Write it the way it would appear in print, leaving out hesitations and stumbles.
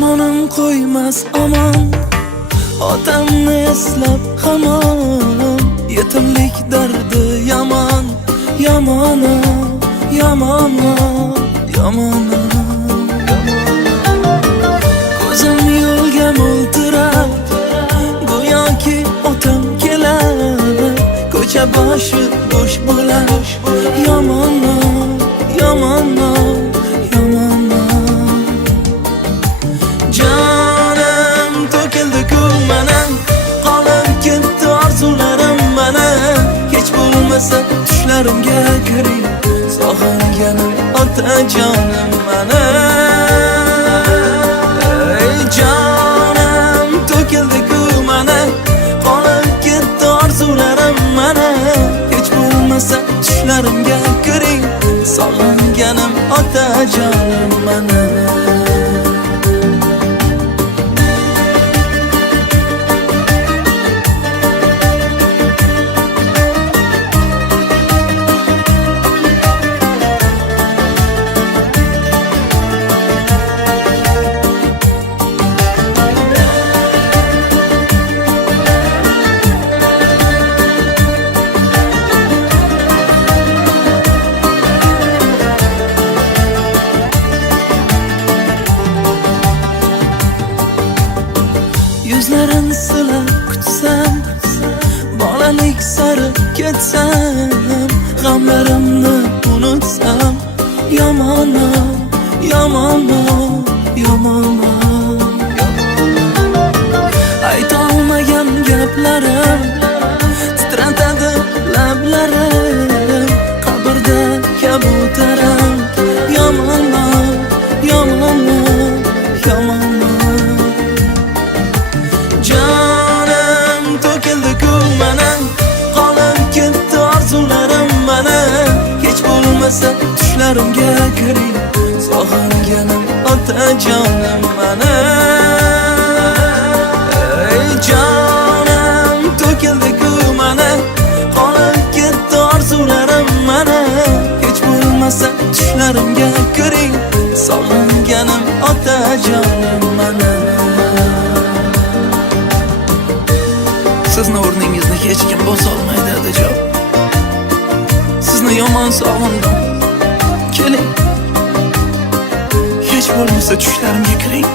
Zamonim qo'ymas omon, otamni eslab hamon. Yetimlik dardi yomon, yomon, yomon, yomon. Ko'zim yo'lga mo'ltirab, go'yoki otam kelar. Ko'cha boshi bo'sh bo'lar, yomon, yomon, yomon. Jonim to'kildi-ku mana, qolib ketdi orzularim mana. Hech bo'lmasa tushlarimga kiring, sog'inganim otajonim mana. Ey jonim to'kildi-ku mana, qolib ketdi orzularim mana. Hech bo'lmasa tushlarimga kiring, sog'inganim otajonim mana. Yuzlarin silab kutsam, bolalik sari ketsam, g'amlarimni unutsam, yomon, yomon, yomon. Aytolmagan gaplarim titratadi lablarim, qabrda kabutarim, yomon, yomon, yomon. Jonim to'kildi-ku mana, qolib ketdi orzularim mana. Hech bo'lmasa tushlarimga kiring, sog'inganim otajonim mana. Ey jonim to'kildi-ku mana, qolib ketdi orzularim mana. Hech bo'lmasa tushlarimga kiring, sog'inganim otajonim mana. Sizni o'rningizni hech kim bosa olmaydi adajon. Sizni yomon sog'indim. Keling, hech bo'lmasa tushlarimga kiring.